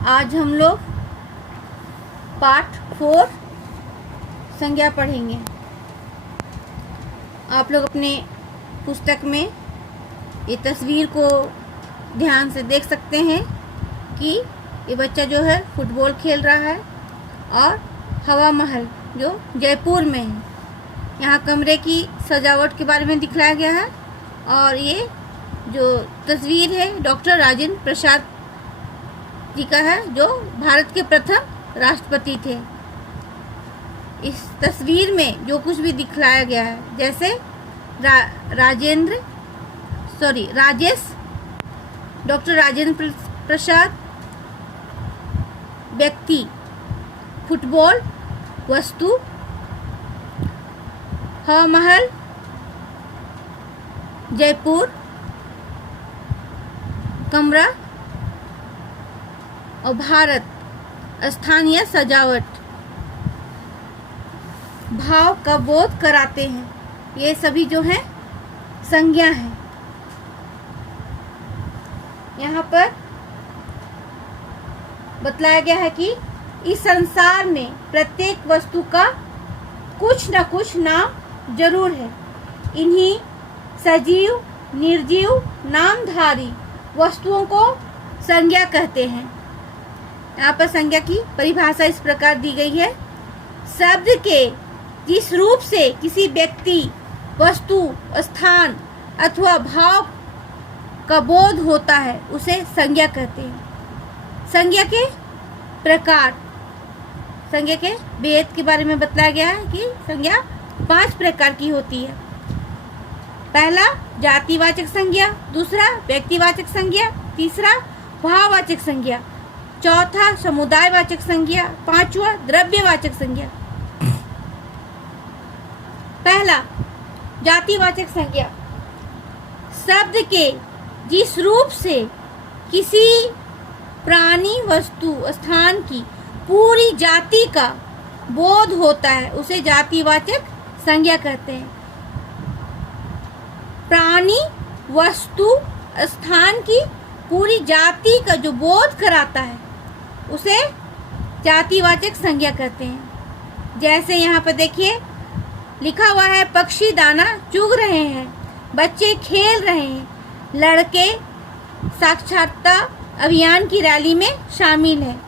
आज हम लोग पाठ 4 संज्ञा पढ़ेंगे। आप लोग अपने पुस्तक में ये तस्वीर को ध्यान से देख सकते हैं कि ये बच्चा जो है फुटबॉल खेल रहा है और हवा महल जो जयपुर में है, यहाँ कमरे की सजावट के बारे में दिखलाया गया है। और ये जो तस्वीर है डॉक्टर राजेंद्र प्रसाद जी का है, जो भारत के प्रथम राष्ट्रपति थे। इस तस्वीर में जो कुछ भी दिखलाया गया है, जैसे डॉक्टर राजेंद्र प्रसाद, व्यक्ति, फुटबॉल, वस्तु, हवा महल जयपुर, कमरा और भारत, स्थानीय सजावट, भाव का बोध कराते हैं। ये सभी जो हैं संज्ञा हैं। यहाँ पर बतलाया गया है कि इस संसार में प्रत्येक वस्तु का कुछ न कुछ नाम जरूर है। इन्हीं सजीव, निर्जीव, नामधारी वस्तुओं को संज्ञा कहते हैं। यहाँ पर संज्ञा की परिभाषा इस प्रकार दी गई है। शब्द के जिस रूप से किसी व्यक्ति, वस्तु, स्थान अथवा भाव का बोध होता है उसे संज्ञा कहते हैं। संज्ञा के प्रकार, संज्ञा के भेद के बारे में बताया गया है कि संज्ञा 5 प्रकार की होती है। पहला जातिवाचक संज्ञा, दूसरा व्यक्तिवाचक संज्ञा, तीसरा भाववाचक संज्ञा, चौथा समुदायवाचक संज्ञा, पांचवा द्रव्यवाचक संज्ञा। पहला जातिवाचक संज्ञा, शब्द के जिस रूप से किसी प्राणी, वस्तु, स्थान की पूरी जाति का बोध होता है उसे जातिवाचक संज्ञा कहते हैं। प्राणी, वस्तु, स्थान की पूरी जाति का जो बोध कराता है उसे जातिवाचक संज्ञा कहते हैं। जैसे यहाँ पर देखिए लिखा हुआ है, पक्षी दाना चुग रहे हैं, बच्चे खेल रहे हैं, लड़के साक्षरता अभियान की रैली में शामिल हैं।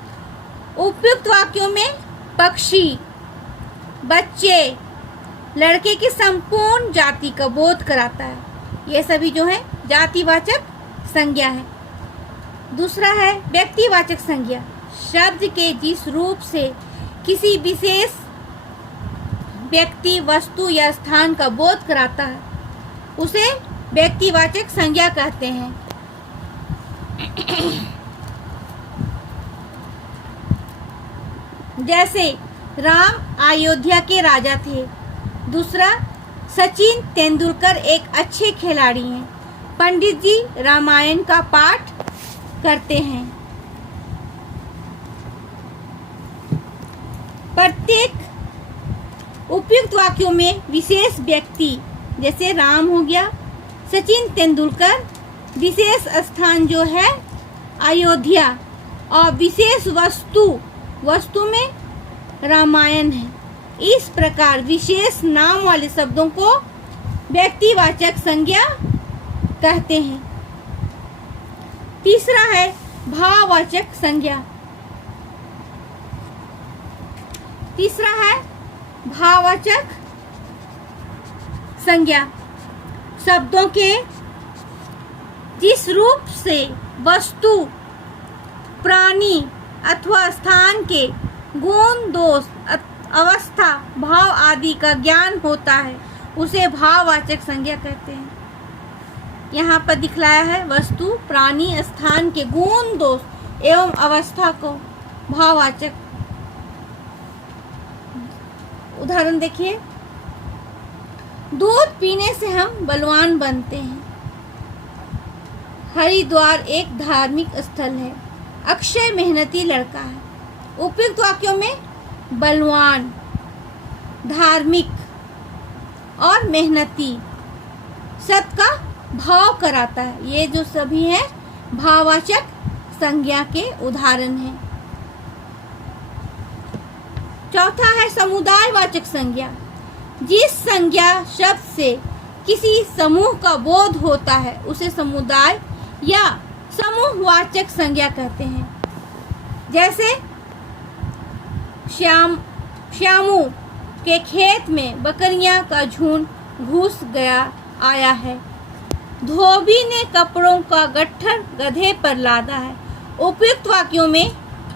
उपयुक्त वाक्यों में पक्षी, बच्चे, लड़के की संपूर्ण जाति का बोध कराता है। ये सभी जो है जातिवाचक संज्ञा है। दूसरा है व्यक्तिवाचक संज्ञा, शब्द के जिस रूप से किसी विशेष व्यक्ति, वस्तु या स्थान का बोध कराता है उसे व्यक्तिवाचक संज्ञा कहते हैं। जैसे राम अयोध्या के राजा थे। दूसरा, सचिन तेंदुलकर एक अच्छे खिलाड़ी हैं। पंडित जी रामायण का पाठ करते हैं। प्रत्येक उपयुक्त वाक्यों में विशेष व्यक्ति, जैसे राम हो गया, सचिन तेंदुलकर, विशेष स्थान जो है अयोध्या, और विशेष वस्तु में रामायण है। इस प्रकार विशेष नाम वाले शब्दों को व्यक्तिवाचक संज्ञा कहते हैं। तीसरा है भाववाचक संज्ञा। तीसरा है भाववाचक संज्ञा, शब्दों के जिस रूप से वस्तु, प्राणी अथवा स्थान के गुण, दोष, अवस्था, भाव आदि का ज्ञान होता है उसे भाववाचक संज्ञा कहते हैं। यहाँ पर दिखलाया है वस्तु, प्राणी, स्थान के गुण, दोष एवं अवस्था को भाववाचक। उदाहरण देखिए, दूध पीने से हम बलवान बनते हैं। हरिद्वार एक धार्मिक स्थल है। अक्षय मेहनती लड़का है। उपयुक्त वाक्यों में बलवान, धार्मिक और मेहनती शब्द का भाव कराता है। ये जो सभी है भाववाचक संज्ञा के उदाहरण हैं। चौथा है समुदायवाचक संज्ञा। जिस संज्ञा शब्द से किसी समूह का बोध होता है उसे समुदाय या समूहवाचक संज्ञा कहते हैं। जैसे श्यामू के खेत में बकरियां का झुंड घुस आया है। धोबी ने कपड़ों का गट्ठर गधे पर लादा है। उपयुक्त वाक्यों में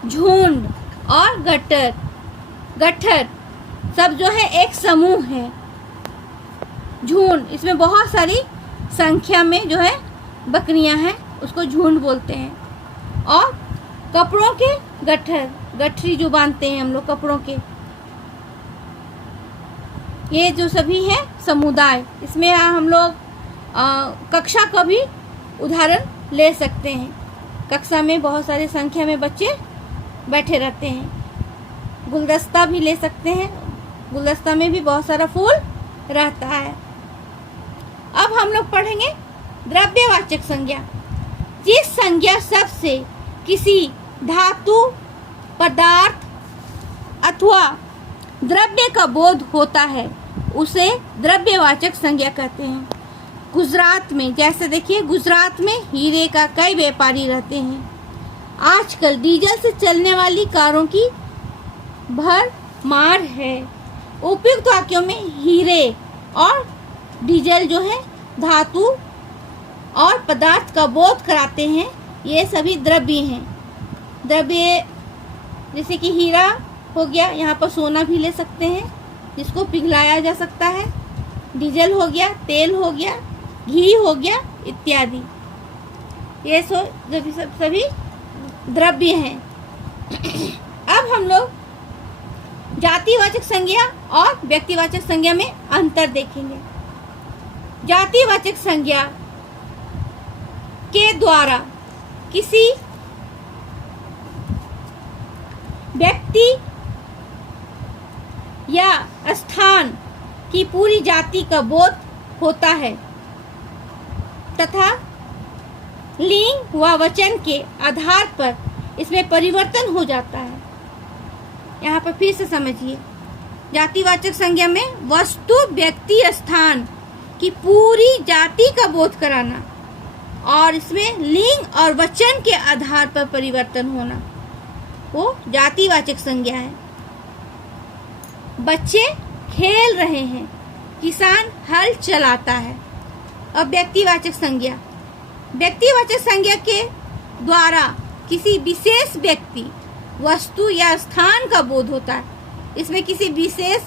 झुंड और गट्ठर सब जो है एक समूह है। झुंड इसमें बहुत सारी संख्या में जो है बकरियां हैं, उसको झुंड बोलते हैं। और कपड़ों के गठरी जो बांधते हैं हम लोग कपड़ों के, ये जो सभी हैं समुदाय। इसमें हम लोग कक्षा का भी उदाहरण ले सकते हैं। कक्षा में बहुत सारी संख्या में बच्चे बैठे रहते हैं। गुलदस्ता भी ले सकते हैं, गुलदस्ता में भी बहुत सारा फूल रहता है। अब हम लोग पढ़ेंगे द्रव्यवाचक संज्ञा। जिस संज्ञा शब्द से किसी धातु, पदार्थ अथवा द्रव्य का बोध होता है उसे द्रव्यवाचक संज्ञा कहते हैं। गुजरात में, जैसे देखिए गुजरात में हीरे का कई व्यापारी रहते हैं। आजकल डीजल से चलने वाली कारों की भरमार है। उपयुक्त वाक्यों में हीरे और डीजल जो है धातु और पदार्थ का बोध कराते हैं। ये सभी द्रव्य हैं। द्रव्य जैसे कि हीरा हो गया, यहाँ पर सोना भी ले सकते हैं जिसको पिघलाया जा सकता है। डीजल हो गया, तेल हो गया, घी हो गया इत्यादि। ये सभी द्रव्य हैं। अब हम लोग जातिवाचक संज्ञा और व्यक्तिवाचक संज्ञा में अंतर देखेंगे। जातिवाचक संज्ञा के द्वारा किसी व्यक्ति या स्थान की पूरी जाति का बोध होता है तथा लिंग व वचन के आधार पर इसमें परिवर्तन हो जाता है। यहाँ पर फिर से समझिए, जातिवाचक संज्ञा में वस्तु, व्यक्ति, स्थान की पूरी जाति का बोध कराना और इसमें लिंग और वचन के आधार पर परिवर्तन होना, वो जातिवाचक संज्ञा है। बच्चे खेल रहे हैं, किसान हल चलाता है। अब व्यक्तिवाचक संज्ञा, व्यक्तिवाचक संज्ञा के द्वारा किसी विशेष व्यक्ति, वस्तु या स्थान का बोध होता है। इसमें किसी विशेष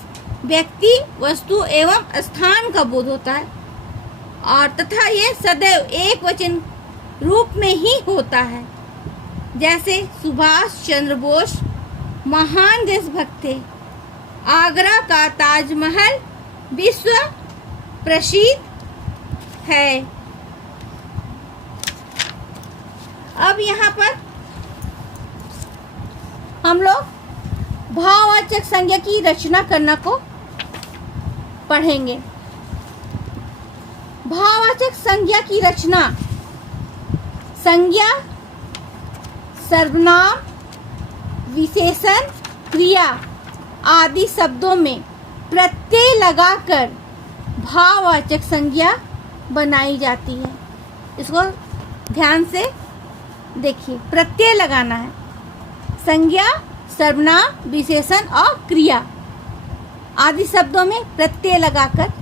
व्यक्ति, वस्तु एवं स्थान का बोध होता है और तथा ये सदैव एक वचन रूप में ही होता है। जैसे सुभाष चंद्र बोस महान देशभक्त थे। आगरा का ताजमहल विश्व प्रसिद्ध है। अब यहाँ पर हम लोग भाववाचक संज्ञा की रचना करना को पढ़ेंगे। भाववाचक संज्ञा की रचना संज्ञा, सर्वनाम, विशेषण, क्रिया आदि शब्दों में प्रत्यय लगाकर भाववाचक संज्ञा बनाई जाती है। इसको ध्यान से देखिए, प्रत्यय लगाना है। संज्ञा, सर्वनाम, विशेषण और क्रिया आदि शब्दों में प्रत्यय लगाकर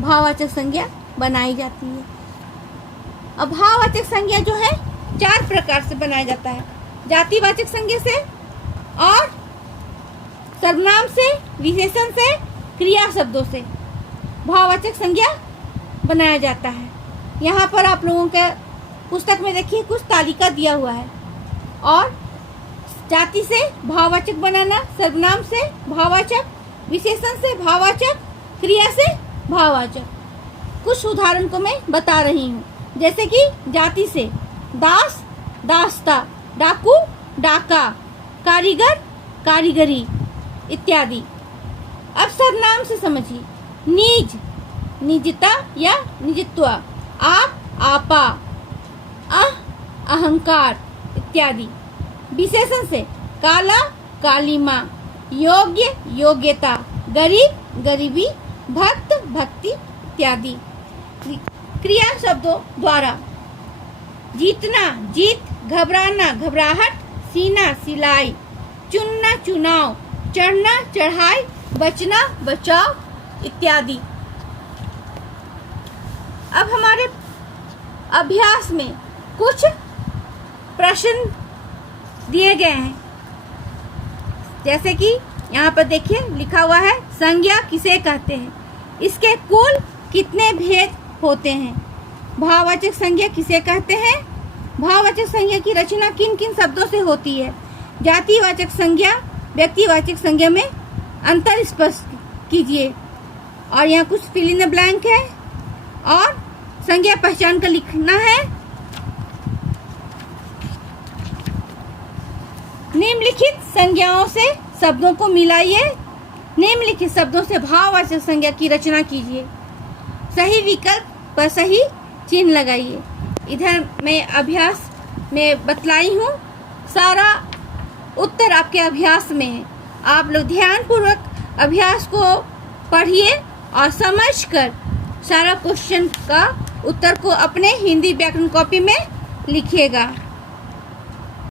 भाववाचक संज्ञा बनाई जाती है। अब भाववाचक संज्ञा जो है 4 प्रकार से बनाया जाता है। जातिवाचक संज्ञा से और सर्वनाम से, विशेषण से, क्रिया शब्दों से भाववाचक संज्ञा बनाया जाता है। यहाँ पर आप लोगों के पुस्तक में देखिए कुछ तालिका दिया हुआ है। और जाति से भाववाचक बनाना, सर्वनाम से भाववाचक, विशेषण से भाववाचक, क्रिया से भाववाचक। कुछ उदाहरण को मैं बता रही हूँ। जैसे कि जाति से दास, दास्ता, डाकू, डाका, कारीगर, कारीगरी इत्यादि। अब सर्वनाम से समझिए, निज, निजता या निजत्व, आप, आपा, अहंकार इत्यादि। विशेषण से काला कालिमा, योग्य योग्यता, गरीब गरीबी, भक्त भक्ति इत्यादि। क्रिया शब्दों द्वारा जीतना जीत, घबराना घबराहट, सीना सिलाई, चुनना चुनाव, चढ़ना चढ़ाई, बचना बचाव इत्यादि। अब हमारे अभ्यास में कुछ प्रश्न दिए गए हैं, जैसे कि यहाँ पर देखिए लिखा हुआ है संज्ञा किसे कहते हैं, इसके कुल कितने भेद होते हैं, भाववाचक संज्ञा किसे कहते हैं, भाववाचक संज्ञा की रचना किन किन शब्दों से होती है, जातिवाचक संज्ञा व्यक्तिवाचक संज्ञा में अंतर स्पष्ट कीजिए। और यहाँ कुछ फिल इन द ब्लैंक है और संज्ञा पहचान कर लिखना है। निम्नलिखित संज्ञाओं से शब्दों को मिलाइए, निम्नलिखित शब्दों से भाववाचक संज्ञा की रचना कीजिए, सही विकल्प पर सही चिन्ह लगाइए। इधर मैं अभ्यास में बतलाई हूँ, सारा उत्तर आपके अभ्यास में है। आप लोग ध्यानपूर्वक अभ्यास को पढ़िए और समझकर सारा क्वेश्चन का उत्तर को अपने हिंदी व्याकरण कॉपी में लिखिएगा।